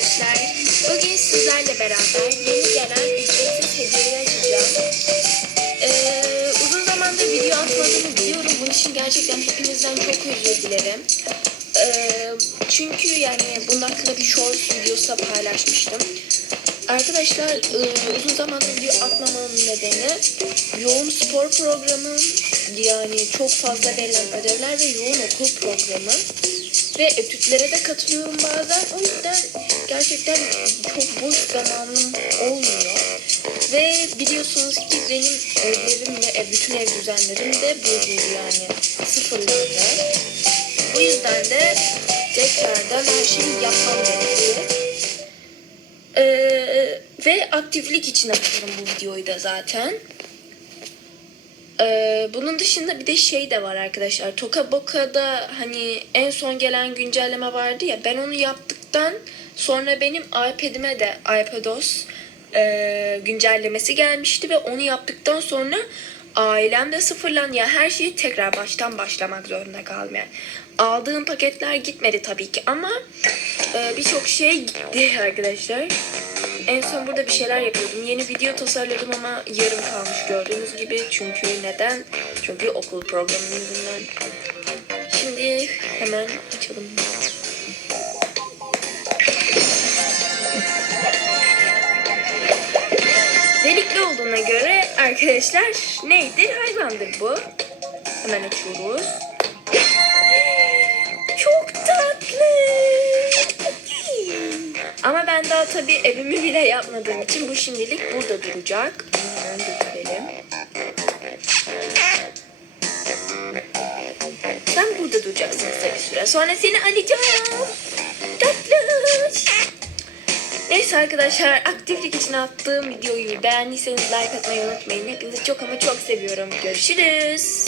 arkadaşlar. Bugün sizlerle beraber yeni gelen ücretsiz hediyeyi açacağım. Ee, uzun zamandır video atmadığımı biliyorum. Bunun için gerçekten hepinizden çok özür dilerim. Ee, çünkü yani bunun hakkında bir short videosu da paylaşmıştım. Arkadaşlar e, uzun zamandır video atmamamın nedeni yoğun spor programı yani çok fazla verilen ödevler ve yoğun okul programı ve etütlere de katılıyorum bazen. O yüzden gerçekten çok boş zamanım olmuyor. Ve biliyorsunuz ki benim evlerim ve ev, bütün ev düzenlerim de bozuldu yani sıfırlandı. Bu yüzden de tekrardan her şeyi yapmam gerekiyor. Ee, ve aktiflik için atıyorum bu videoyu da zaten. Ee, bunun dışında bir de şey de var arkadaşlar. Toka Boka'da hani en son gelen güncelleme vardı ya. Ben onu yaptıktan sonra benim iPad'ime de iPadOS e, güncellemesi gelmişti ve onu yaptıktan sonra ailem de sıfırlan ya her şeyi tekrar baştan başlamak zorunda kaldım yani. Aldığım paketler gitmedi tabii ki ama e, birçok şey gitti arkadaşlar. En son burada bir şeyler yapıyordum. Yeni video tasarladım ama yarım kalmış gördüğünüz gibi. Çünkü neden? Çünkü okul programı yüzünden. Şimdi hemen açalım. Delikli olduğuna göre arkadaşlar neydi? Hayvandır bu. Hemen açıyoruz. Ama ben daha tabii evimi bile yapmadığım için bu şimdilik burada duracak. Hemen götürelim. Sen burada duracaksın kısa bir süre. Sonra seni alacağım. Tatlış. Neyse arkadaşlar aktiflik için attığım videoyu beğendiyseniz like atmayı unutmayın. Hepinizi çok ama çok seviyorum. Görüşürüz.